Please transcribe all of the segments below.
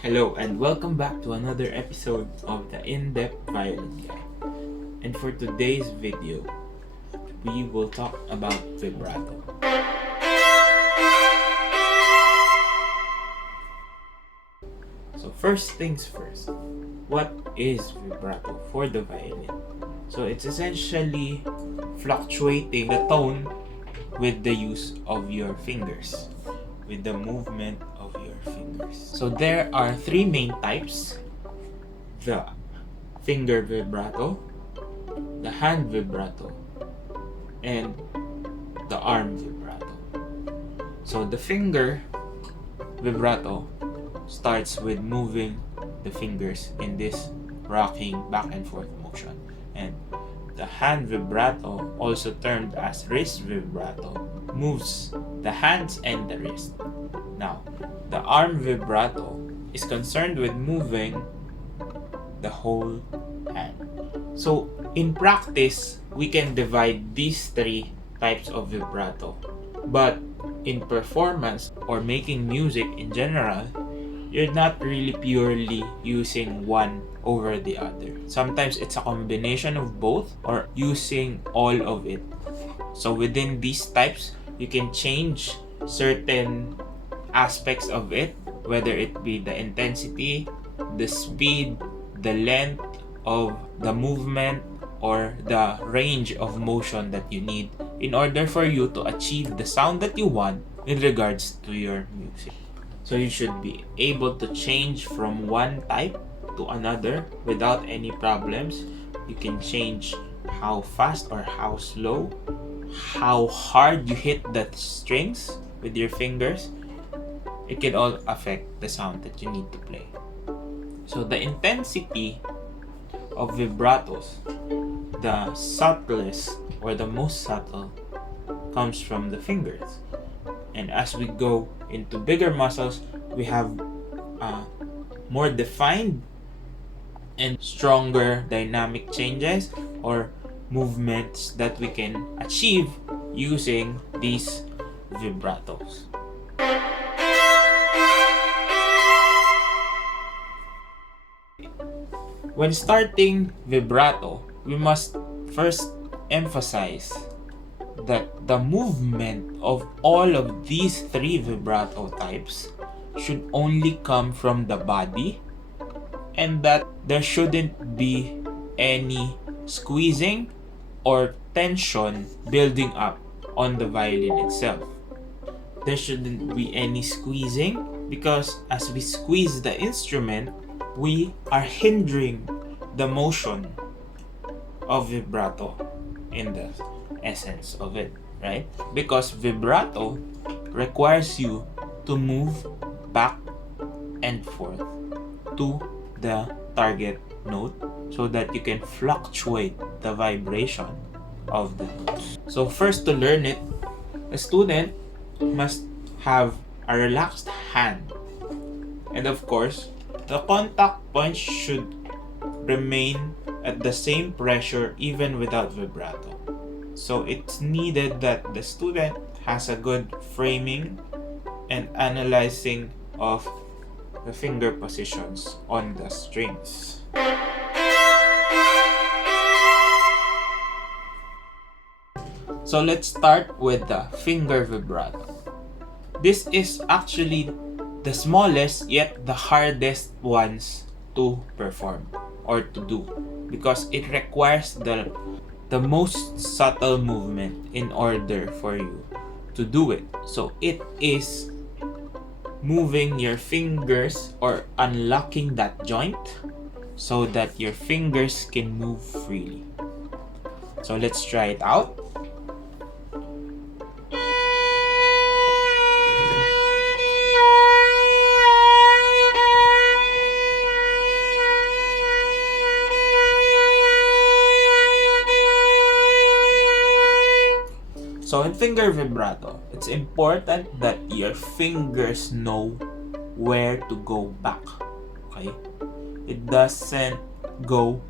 Hello and welcome back to another episode of the In-Depth Violin Guy. And for today's video, we will talk about vibrato. So first things first, what is vibrato for the violin? So it's essentially fluctuating the tone with the use of your fingers, with the movement of your fingers. So there are three main types: the finger vibrato, the hand vibrato, and the arm vibrato. So the finger vibrato starts with moving the fingers in this rocking back and forth motion, and the hand vibrato, also termed as wrist vibrato, moves the hands and the wrist. Now, the arm vibrato is concerned with moving the whole hand. So, in practice, we can divide these three types of vibrato. But in performance or making music in general, you're not really purely using one over the other. Sometimes it's a combination of both or using all of it. So within these types, you can change certain aspects of it, whether it be the intensity, the speed, the length of the movement, or the range of motion that you need in order for you to achieve the sound that you want in regards to your music. So you should be able to change from one type to another without any problems. You can change how fast or how slow, how hard you hit the strings with your fingers. It can all affect the sound that you need to play. So the intensity of vibratos, the subtlest or the most subtle, comes from the fingers. And as we go into bigger muscles, we have more defined and stronger dynamic changes or movements that we can achieve using these vibratos. When starting vibrato, we must first emphasize that the movement of all of these three vibrato types should only come from the body, and that there shouldn't be any squeezing or tension building up on the violin itself. There shouldn't be any squeezing because as we squeeze the instrument, we are hindering the motion of vibrato in the essence of it, right? Because vibrato requires you to move back and forth to the target note so that you can fluctuate the vibration of the notes. So first, to learn it, a student must have a relaxed hand, and of course the contact points should remain at the same pressure even without vibrato. So it's needed that the student has a good framing and analyzing of the finger positions on the strings. So let's start with the finger vibrato. This is actually the smallest yet the hardest ones to perform or to do because it requires the most subtle movement in order for you to do it. So it is moving your fingers or unlocking that joint so that your fingers can move freely. So let's try it out. So in finger vibrato, it's important that your fingers know where to go back. Okay? It doesn't go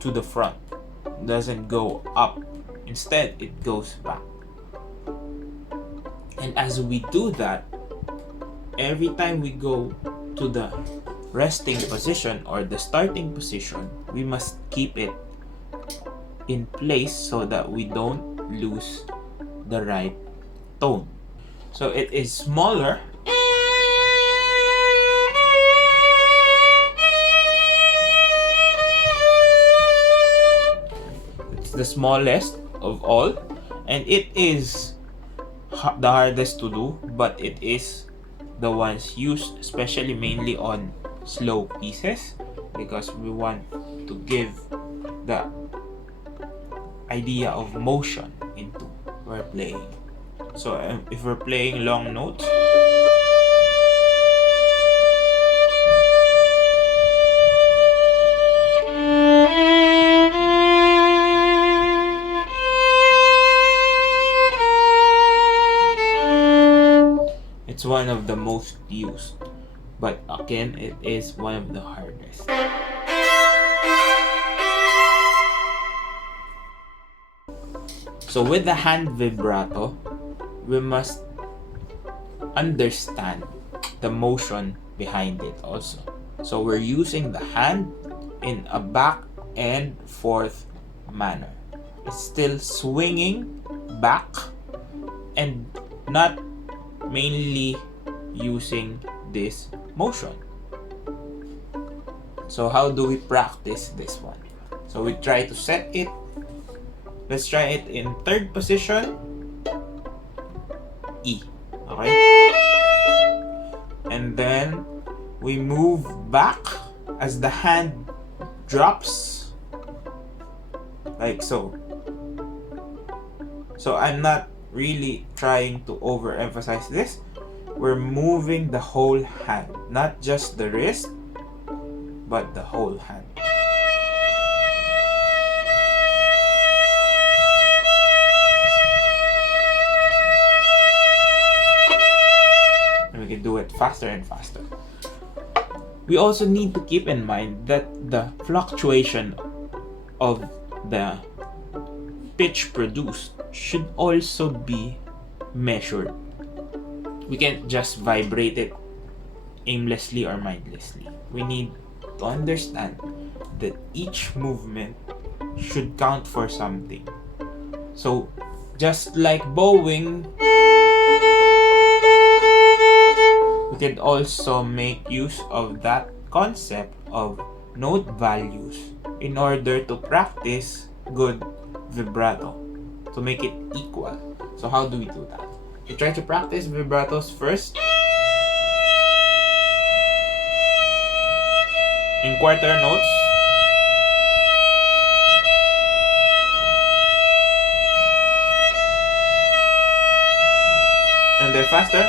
to the front. It doesn't go up. Instead, it goes back. And as we do that, every time we go to the resting position or the starting position, we must keep it in place so that we don't lose the right tone. So it is smaller. It's the smallest of all, and it is the hardest to do, but it is the ones used especially mainly on slow pieces, because we want to give the idea of motion into we're playing. So if we're playing long notes, it's one of the most used, but again, it is one of the hardest. So with the hand vibrato, we must understand the motion behind it also. So we're using the hand in a back and forth manner. It's still swinging back and not mainly using this motion. So how do we practice this one? So we try to set it. Let's try it in third position, E. Okay? And then we move back as the hand drops, like so. So I'm not really trying to overemphasize this. We're moving the whole hand, not just the wrist, but the whole hand. And we can do it faster and faster. We also need to keep in mind that the fluctuation of the pitch produced should also be measured. We can't just vibrate it aimlessly or mindlessly. We need to understand that each movement should count for something. So, just like bowing, we can also make use of that concept of note values in order to practice good vibrato, to make it equal. So how do we do that? We try to practice vibratos first in quarter notes, and then faster.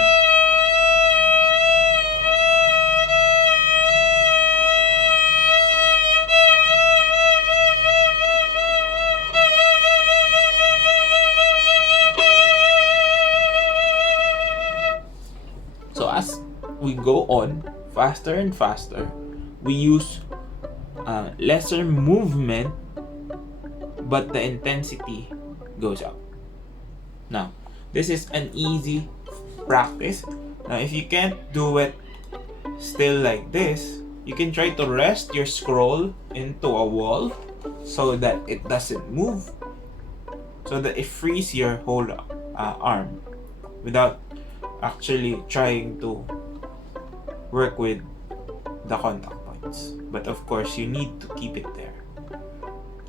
So as we go on faster and faster, we use lesser movement, but the intensity goes up. Now, this is an easy practice. Now, if you can't do it still like this, you can try to rest your scroll into a wall so that it doesn't move, so that it frees your whole arm without actually trying to work with the contact points. But of course, you need to keep it there,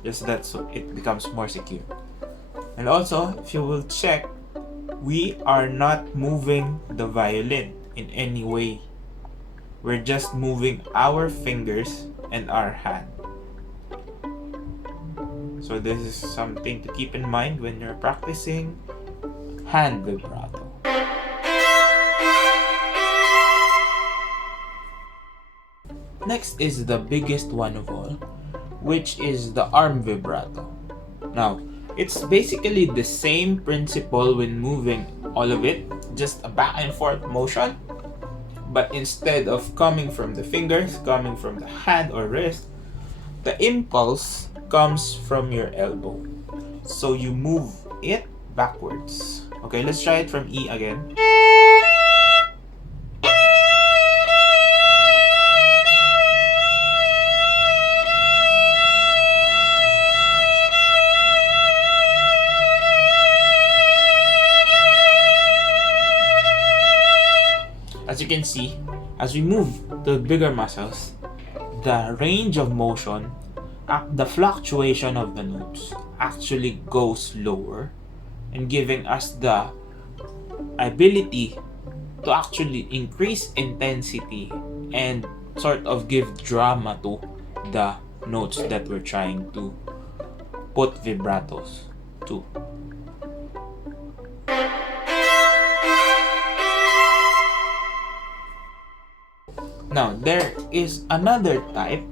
just that so it becomes more secure. And also, if you will check, we are not moving the violin in any way. We're just moving our fingers and our hand. So this is something to keep in mind when you're practicing hand vibrato. Next is the biggest one of all, which is the arm vibrato. Now, it's basically the same principle when moving all of it, just a back and forth motion, but instead of coming from the fingers, coming from the hand or wrist, the impulse comes from your elbow. So you move it backwards. Okay, let's try it from E again. as you can see, as we move to bigger muscles, the range of motion, the fluctuation of the notes actually goes lower, and giving us the ability to actually increase intensity and sort of give drama to the notes that we're trying to put vibratos to. Now, there is another type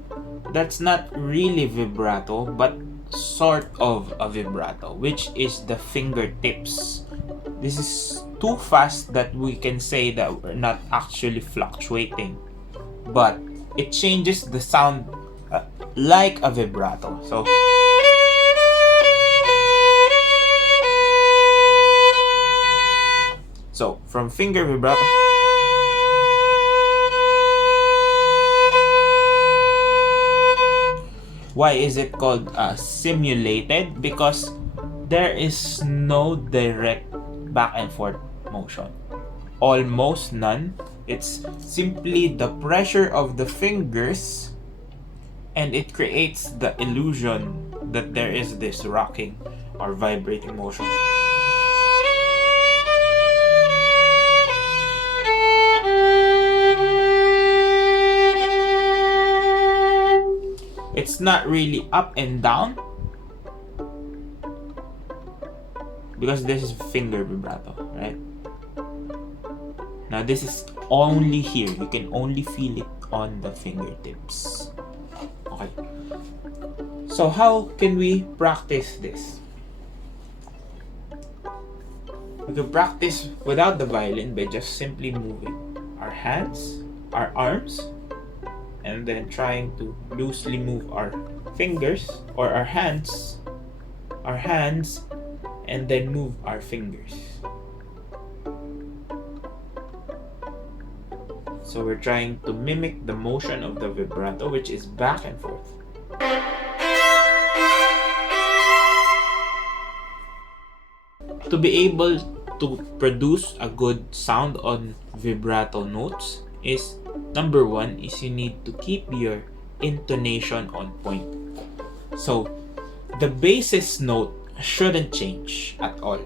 that's not really vibrato but sort of a vibrato, which is the fingertips. This is too fast that we can say that we're not actually fluctuating, but it changes the sound like a vibrato. So from finger vibrato, why is it called simulated? Because there is no direct back and forth motion, almost none. It's simply the pressure of the fingers, and it creates the illusion that there is this rocking or vibrating motion. It's not really up and down because this is finger vibrato, right? Now this is only here. You can only feel it on the fingertips. Okay. So how can we practice this? We can practice without the violin by just simply moving our hands, our arms, and then trying to loosely move our fingers or our hands, and then move our fingers. So we're trying to mimic the motion of the vibrato, which is back and forth. To be able to produce a good sound on vibrato notes is, number one, is you need to keep your intonation on point. So the basis note shouldn't change at all.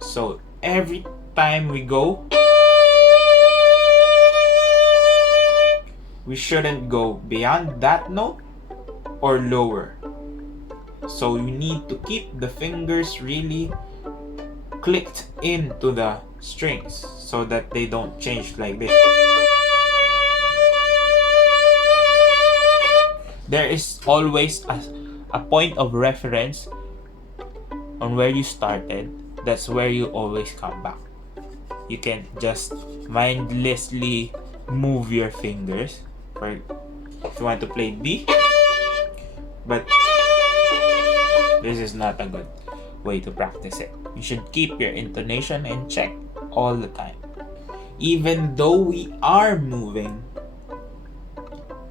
So every time we go, we shouldn't go beyond that note or lower. So you need to keep the fingers really clicked into the strings so that they don't change like this. There is always a point of reference on where you started. That's where you always come back. You can just mindlessly move your fingers if you want to play D, but this is not a good way to practice it. You should keep your intonation in check all the time. Even though we are moving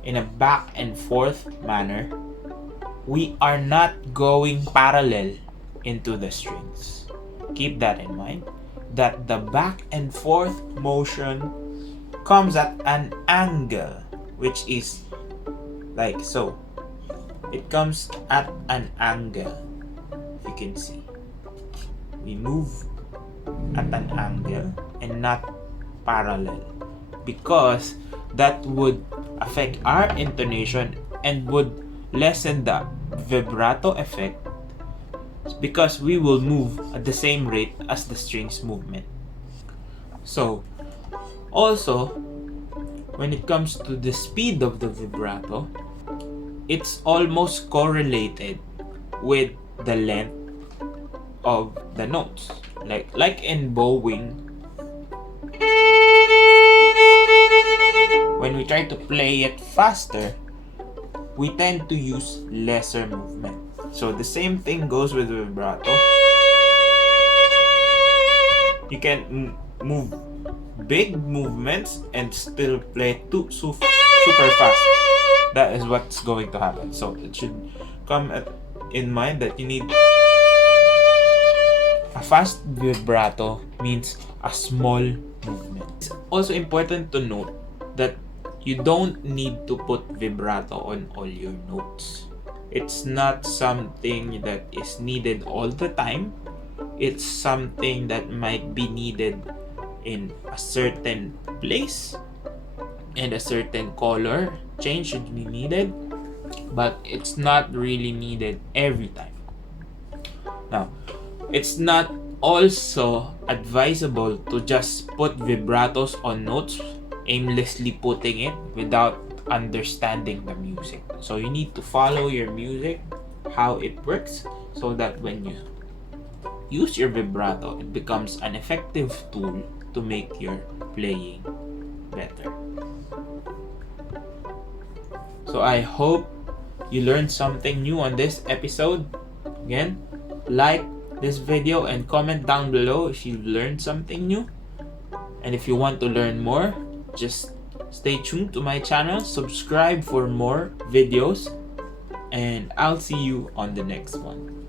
in a back and forth manner, we are not going parallel into the strings. Keep that in mind, that the back and forth motion comes at an angle, which is like so. It comes at an angle, if you can see. We move at an angle and not parallel, because that would affect our intonation and would lessen the vibrato effect, because we will move at the same rate as the strings movement. So also, when it comes to the speed of the vibrato, it's almost correlated with the length of the notes. Like in bowing, when we try to play it faster, we tend to use lesser movement. So the same thing goes with vibrato. You can move big movements and still play super fast. That is what's going to happen. So it should come in mind that you need a fast vibrato means a small movement. also important to note that you don't need to put vibrato on all your notes. It's not something that is needed all the time. It's something that might be needed in a certain place, and a certain color change should be needed, but it's not really needed every time. Now, it's not also advisable to just put vibratos on notes, aimlessly putting it without understanding the music. So you need to follow your music, how it works, so that when you use your vibrato, it becomes an effective tool to make your playing better. So I hope you learned something new on this episode. Again, like this video and comment down below if you learned something new. And if you want to learn more, just stay tuned to my channel, subscribe for more videos, and I'll see you on the next one.